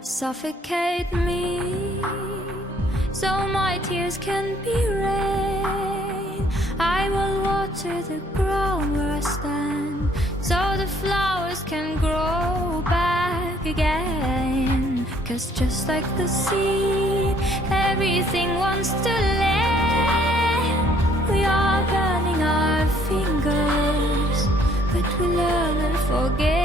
suffocate me, so my tears can be rain. I will water the ground where I stand, so the flowers can grow back again. 'Cause just like the seed, everything wants to land. We are burning our fingers, but we learn and forget.